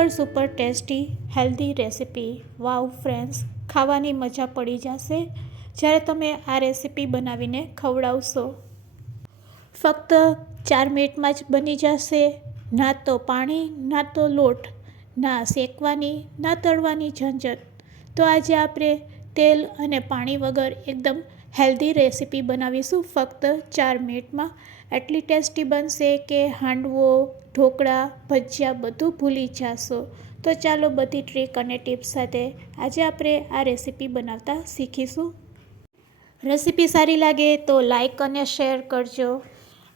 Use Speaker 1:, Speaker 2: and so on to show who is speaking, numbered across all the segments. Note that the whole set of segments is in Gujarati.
Speaker 1: Super super tasty, healthy recipe. Wow, friends, ખાવાની મજા પડી જશે. જ્યારે તમે આ રેસિપી બનાવીને ખવડાવશો. ફક્ત ચાર મિનિટમાં જ બની જશે. ના તો પાણી, ના તો લોટ, ના શેકવાની, ના તળવાની ઝંઝટ. તો આજે આપણે તેલ અને પાણી વગર એકદમ હેલ્ધી રેસિપી બનાવીશું. ફક્ત ચાર મિનિટમાં. એટલી ટેસ્ટી બનશે કે હાંડવો, ઢોકળા, ભજીયા બધું ભૂલી જશો. તો ચાલો બધી ટ્રીક અને ટિપ્સ સાથે આજે આપણે આ રેસીપી બનાવતા શીખીશું. રેસીપી સારી લાગે તો લાઈક અને શેર કરજો.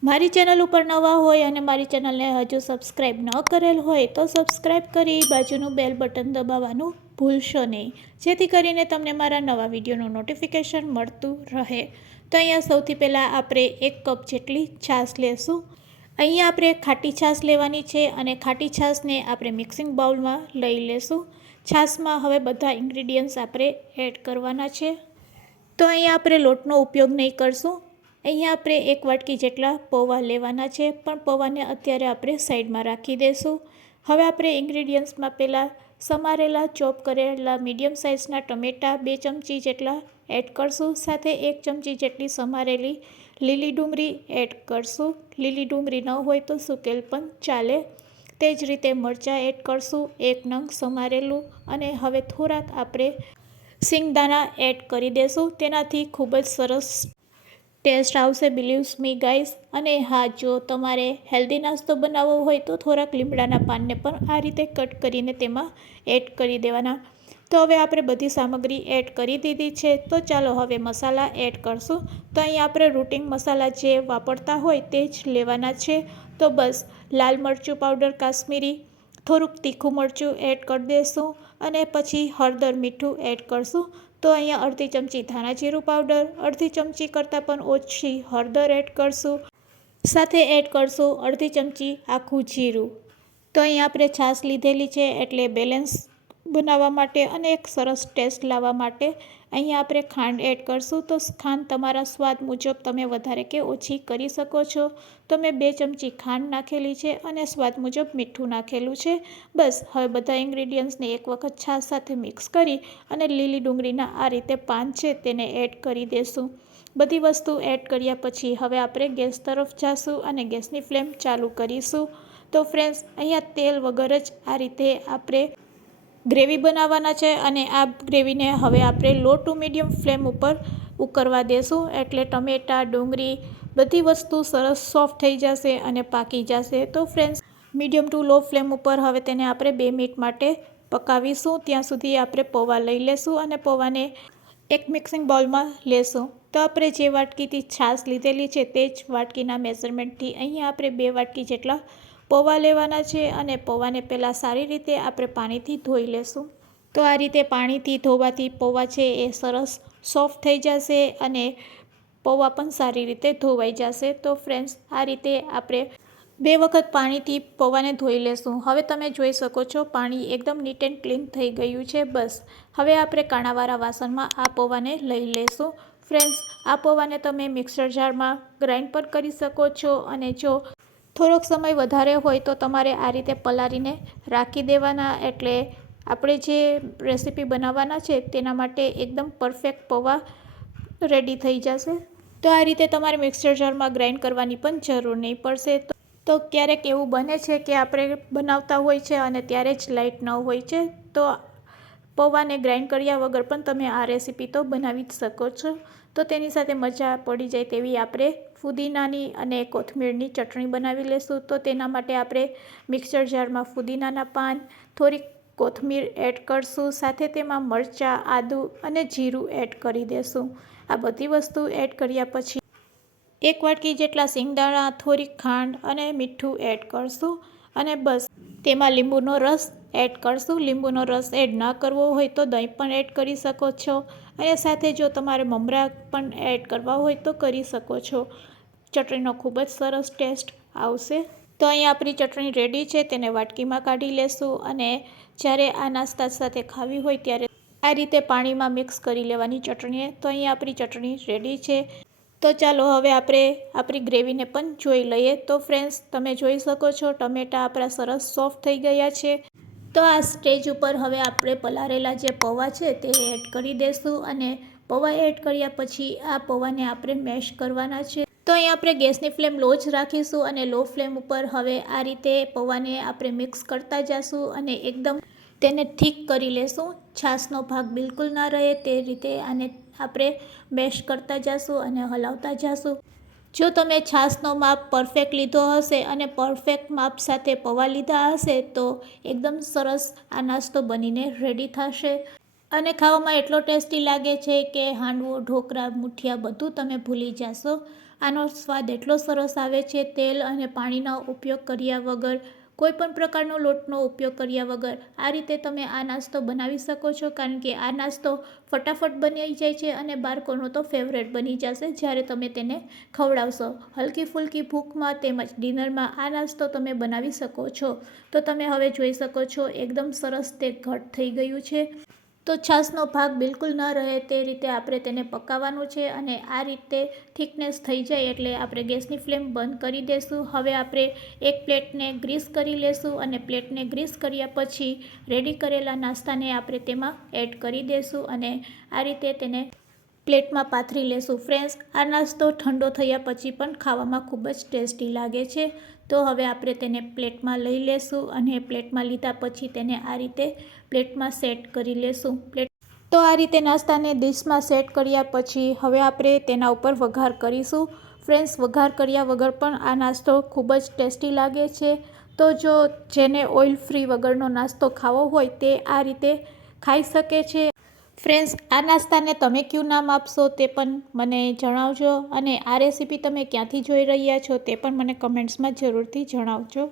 Speaker 1: મારી ચેનલ ઉપર નવા હોય અને મારી ચેનલને હજુ સબસ્ક્રાઈબ ન કરેલ હોય તો સબસ્ક્રાઈબ કરી બાજુનું બેલ બટન દબાવવાનું ભૂલશો નહીં. જેથી કરીને તમને મારા નવા વિડીયોનું નોટિફિકેશન મળતું રહે. તો અહીંયા સૌથી પહેલાં આપણે એક કપ જેટલી છાશ લેશું. અહીંયા આપણે ખાટી છાશ લેવાની છે અને ખાટી છાશને આપણે મિક્સિંગ બાઉલમાં લઈ લેશું. છાશમાં હવે બધા ઇન્ગ્રીડિયન્ટ્સ આપણે એડ કરવાના છે. તો અહીંયા આપણે લોટનો ઉપયોગ નહીં કરશું. અહીંયા આપણે એક વાટકી જેટલા પૌવા લેવાના છે. પણ પૌવાને અત્યારે આપણે સાઈડમાં રાખી દઈશું હવે આપણે ઇન્ગ્રીડિયન્ટ્સમાં પહેલાં સમારેલા ચોપ કરેલા મીડિયમ સાઇઝના ટમેટાં બે ચમચી જેટલા એડ કરશું. સાથે એક ચમચી જેટલી સમારેલી લીલી ડુંગળી એડ કરશું. લીલી ડુંગળી ન હોય તો સુકેલ પણ ચાલે. તે જ રીતે મરચાં એડ કરશું. એક નંગ સમારેલું અને હવે થોડાક આપણે સિંગદાણા એડ કરી દેશું. તેનાથી ખૂબ જ સરસ ટેસ્ટ આવશે બિલીવ્સ મી ગાઈસ અને હા, જો તમારે હેલ્ધી નાસ્તો બનાવવો હોય તો થોડાક લીમડાના પાનને પણ આ રીતે કટ કરીને તેમાં એડ કરી દેવાના. તો હવે આપણે બધી સામગ્રી એડ કરી દીધી છે. તો ચાલો હવે મસાલા એડ કરશું. તો અહીં આપણે રૂટિંગ મસાલા જે વાપરતા હોય તે જ લેવાના છે. તો બસ, લાલ મરચું પાવડર કાશ્મીરી, થોડુંક તીખું મરચું એડ કરી દઈશું અને પછી હળદર મીઠું એડ કરશું. તો અહીંયા અડધી ચમચી ધાણા જીરું પાવડર, અડધી ચમચી કરતાં પણ ઓછી હળદર એડ કરશું. સાથે એડ કરશું અડધી ચમચી આખું જીરું. તો અહીં આપણે છાશ લીધેલી છે એટલે બેલેન્સ બનાવવા માટે અને એક સરસ ટેસ્ટ લાવવા માટે અહીંયા આપણે ખાંડ એડ કરશું. તો ખાંડ તમારા સ્વાદ મુજબ તમે વધારે કે ઓછી કરી શકો છો. તો મેં બે ચમચી ખાંડ નાખેલી છે અને સ્વાદ મુજબ મીઠું નાખેલું છે. બસ, હવે બધા ઇન્ગ્રીડિયન્ટ્સને એક વખત છાશ સાથે મિક્સ કરી અને લીલી ડુંગળીના આ રીતે પાન છે તેને એડ કરી દેશું. બધી વસ્તુ એડ કર્યા પછી હવે આપણે ગેસ તરફ જાશું અને ગેસની ફ્લેમ ચાલુ કરીશું. તો ફ્રેન્ડ્સ, અહીંયા તેલ વગર જ આ રીતે આપણે ગ્રેવી બનાવવાના છે અને આ ગ્રેવીને હવે આપણે લો ટુ મીડિયમ ફ્લેમ ઉપર ઉકળવા દેશું. એટલે ટમેટાં, ડુંગળી બધી વસ્તુ સરસ સોફ્ટ થઈ જશે અને પાકી જશે. તો friends medium to low flame ઉપર હવે તેને આપણે બે મિનિટ માટે પકાવીશું. ત્યાં સુધી આપણે પૌવા લઈ લેશું અને પૌવાને એક મિક્સિંગ બાઉલમાં લેશું. તો આપણે જે વાટકીથી છાશ લીધેલી છે તે જ વાટકીના મેઝરમેન્ટથી અહીંયા આપણે બે વાટકી જેટલા પૌવા લેવાના છે અને પૌવાને પહેલાં સારી રીતે આપણે પાણીથી ધોઈ લેશું. તો આ રીતે પાણીથી ધોવાથી પૌવા છે એ સરસ સોફ્ટ થઈ જશે અને પૌવા પણ સારી રીતે ધોવાઈ જશે. તો ફ્રેન્ડ્સ, આ રીતે આપણે બે વખત પાણીથી પૌવાને ધોઈ લેશું. હવે તમે જોઈ શકો છો પાણી એકદમ નીટ એન્ડ ક્લીન થઈ ગયું છે, બસ. હવે આપણે કાણાવાળા વાસણમાં આ પૌવાને લઈ લેશું. ફ્રેન્ડ્સ, આ પૌવાને તમે મિક્સર જારમાં ગ્રાઇન્ડ પણ કરી શકો છો અને જો થોડોક સમય વધારે હોય તો તમારે આ રીતે પલાળીને રાખી દેવાના. એટલે આપણે જે રેસીપી બનાવવાના છે તેના માટે એકદમ પરફેક્ટ પૌવા રેડી થઈ જશે. તો આ રીતે તમારે મિક્સર જારમાં ગ્રાઇન્ડ કરવાની પણ જરૂર નહીં પડશે. તો ક્યારેક એવું બને છે કે આપણે બનાવતા હોય છે અને ત્યારે જ લાઇટ ન હોય છે, તો પૌવાને ગ્રાઇન્ડ કર્યા વગર પણ તમે આ રેસીપી તો બનાવી જ શકો છો. તો તેની સાથે મજા પડી જાય તેવી આપણે ફુદીનાની અને કોથમીરની ચટણી બનાવી લેશું. તો તેના માટે આપણે મિક્સર જારમાં ફુદીનાના પાન, થોડીક કોથમીર એડ કરશું. સાથે તેમાં મરચાં, આદું અને જીરું એડ કરી દેશું. આ બધી વસ્તુ એડ કર્યા પછી એક વાટકી જેટલા સિંગદાણા, થોડીક ખાંડ અને મીઠું એડ કરશું. અને બસ, તેમાં લીંબુનો રસ એડ કરશું. લીંબુનો રસ એડ ન કરવો હોય તો દહીં પણ એડ કરી શકો છો. અને સાથે જો તમારે મમરા પણ એડ કરવા હોય તો કરી શકો છો. ચટણીનો ખૂબ જ સરસ ટેસ્ટ આવશે. તો અહીં આપણી ચટણી રેડી છે, તેને વાટકીમાં કાઢી લેશું અને જ્યારે આ નાસ્તા સાથે ખાવી હોય ત્યારે આ રીતે પાણીમાં મિક્સ કરી લેવાની ચટણીએ. તો અહીં આપણી ચટણી રેડી છે. તો ચાલો હવે આપણે આપણી ગ્રેવીને પણ જોઈ લઈએ. તો ફ્રેન્ડ્સ તમે જોઈ શકો છો, ટમેટાં આપણા સરસ સોફ્ટ થઈ ગયા છે. તો આ સ્ટેજ ઉપર હવે આપણે પલારેલા જે પૌવા છે તે એડ કરી દઈશું અને પૌવા એડ કર્યા પછી આ પૌવાને આપણે મેશ કરવાના છે. તો અહીં આપણે ગેસની ફ્લેમ લો જ રાખીશું અને લો ફ્લેમ ઉપર હવે આ રીતે પૌવાને આપણે મિક્સ કરતા જઈશું અને એકદમ તેને ઠીક કરી લેશું. છાશનો ભાગ બિલકુલ ના રહે તે રીતે આને આપણે મેશ કરતા જઈશું અને હલાવતા જઈશું જો તમે છાશનો માપ પરફેક્ટ લીધો હશે અને પરફેક્ટ માપ સાથે પૌવા લીધા હશે તો એકદમ સરસ આ નાસ્તો બનીને રેડી થશે. અને ખાવામાં એટલો ટેસ્ટી લાગે છે કે હાંડવો, ઢોકળા, મુઠિયા બધું તમે ભૂલી જશો. આનો સ્વાદ એટલો સરસ આવે છે તેલ અને પાણીનો ઉપયોગ કર્યા વગર, કોઈપણ પ્રકારનો લોટનો ઉપયોગ કર્યા વગર. આ રીતે તમે આ નાસ્તો બનાવી શકો છો, કારણ કે આ નાસ્તો ફટાફટ બની જાય છે અને બાળકોનો તો ફેવરેટ બની જશે જ્યારે તમે તેને ખવડાવશો. હલકી ફૂલકી ભૂખમાં તેમજ ડિનરમાં આ નાસ્તો તમે બનાવી શકો છો. તો તમે હવે જોઈ શકો છો, એકદમ સરસ તે ઘટ થઈ ગયું છે. તો છાશનો ભાગ બિલકુલ ન રહે તે રીતે આપણે તેને પકાવવાનું છે અને આ રીતે થિકનેસ થઈ જાય એટલે આપણે ગેસની ફ્લેમ બંધ કરી દઈશું હવે આપણે એક પ્લેટને ગ્રીસ કરી લેશું અને પ્લેટને ગ્રીસ કર્યા પછી રેડી કરેલા નાસ્તાને આપણે તેમાં એડ કરી દઈશું અને આ રીતે તેને પ્લેટમાં પાથરી લેશું. ફ્રેન્ડ્સ, આ નાસ્તો ઠંડો થયા પછી પણ ખાવામાં ખૂબ જ ટેસ્ટી લાગે છે. તો હવે આપણે તેને પ્લેટમાં લઈ લેશું અને પ્લેટમાં લીધા પછી તેને આ રીતે પ્લેટમાં સેટ કરી લેશું. પ્લેટ તો આ રીતે નાસ્તાને ડીશમાં સેટ કર્યા પછી હવે આપણે તેના ઉપર વઘાર કરીશું. ફ્રેન્ડ્સ, વઘાર કર્યા વગર પણ આ નાસ્તો ખૂબ જ ટેસ્ટી લાગે છે. તો જો જેને ઓઇલ ફ્રી વગરનો નાસ્તો ખાવો હોય તે આ રીતે ખાઈ શકે છે. ફ્રેન્ડ્સ આ નાસ્તાને તમે ક્યું નામ આપશો તે પણ મને જણાવજો અને આ રેસીપી તમે ક્યાંથી જોઈ રહ્યા છો તે પણ મને કમેન્ટ્સમાં જરૂરથી જણાવજો.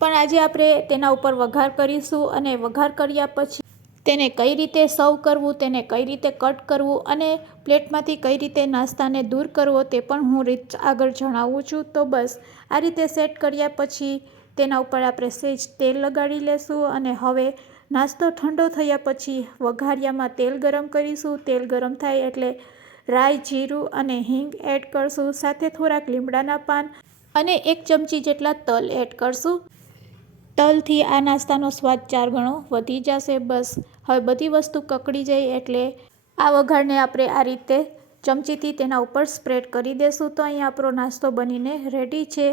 Speaker 1: પણ આજે આપણે તેના ઉપર વઘાર કરીશું અને વઘાર કર્યા પછી તેને કઈ રીતે સર્વ કરવું, તેને કઈ રીતે કટ કરવું અને પ્લેટમાંથી કઈ રીતે નાસ્તાને દૂર કરવો તે પણ હું રીત આગળ જણાવું છું. તો બસ, આ રીતે સેટ કર્યા પછી તેના ઉપર આપણે સેજ તેલ લગાડી લેશું અને હવે નાસ્તો ઠંડો થયા પછી વઘારિયામાં તેલ ગરમ કરીશું. તેલ ગરમ થાય એટલે રાઈ, જીરું અને હિંગ એડ કરશું. સાથે થોડાક લીમડાના પાન અને એક ચમચી જેટલા તલ એડ કરશું. તલથી આ નાસ્તાનો સ્વાદ ચાર ગણો વધી જશે. બસ, હવે બધી વસ્તુ કકડી જાય એટલે આ વઘારને આપણે આ રીતે ચમચીથી તેના ઉપર સ્પ્રેડ કરી દેશું. તો અહીં આપણો નાસ્તો બનીને રેડી છે.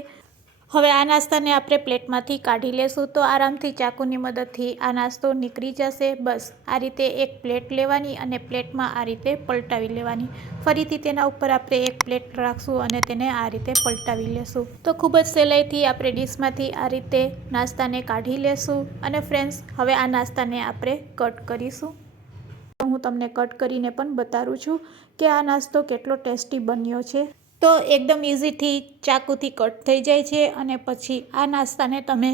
Speaker 1: હવે આ નાસ્તાને આપણે પ્લેટમાંથી કાઢી લેશું તો આરામથી ચાકુની મદદથી આ નાસ્તો નીકળી જશે. બસ, આ રીતે એક પ્લેટ લેવાની અને પ્લેટમાં આ રીતે પલટાવી લેવાની. ફરીથી તેના ઉપર આપણે એક પ્લેટ રાખશું અને તેને આ રીતે પલટાવી લેશું. તો ખૂબ જ સહેલાઈથી આપણે ડીશમાંથી આ રીતે નાસ્તાને કાઢી લેશું અને ફ્રેન્ડ્સ, હવે આ નાસ્તાને આપણે કટ કરીશું. હું તમને કટ કરીને પણ બતાવું છું કે આ નાસ્તો કેટલો ટેસ્ટી બન્યો છે. તો એકદમ ઇઝીથી ચાકુથી કટ થઈ જાય છે અને પછી આ નાસ્તાને તમે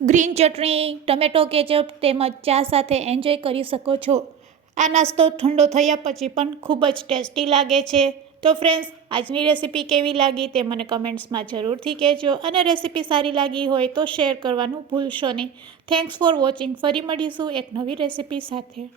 Speaker 1: ગ્રીન ચટણી ટમેટો કેચઅપ તેમજ ચા સાથે એન્જોય કરી શકો છો. આ નાસ્તો ઠંડો થયા પછી પણ ખૂબ જ ટેસ્ટી લાગે છે. તો ફ્રેન્ડ્સ આજની રેસીપી કેવી લાગી તે મને કમેન્ટ્સમાં જરૂરથી કહેજો અને રેસીપી સારી લાગી હોય તો શેર કરવાનું ભૂલશો નહીં. થેન્ક્સ ફોર વોચિંગ ફરી મળીશું એક નવી રેસીપી સાથે.